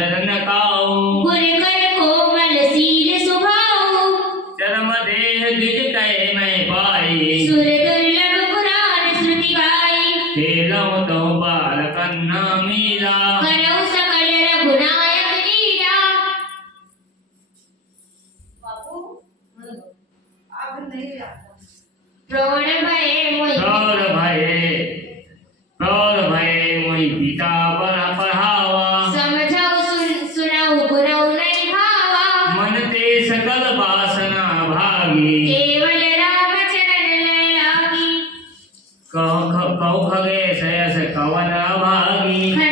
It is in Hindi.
शरण काऊ गुर कर कोमल सील सुभाऊ चरम देह द्विज तय मैं पाई सुर दुर्लभ पुराण श्रुति गाई खेलऊं तो बाल कन्ना मीरा करऊ सकल रघुनायक लीला प्रौढ़ भये मोहि प्रौढ़ भये मोहि पिता पढ़ावा समझऊ सुनऊ गुरऊ नहीं भावा मन ते सकल वासना भागी केवल राम चरण लय लागी कौ खगे सयस कवन भागी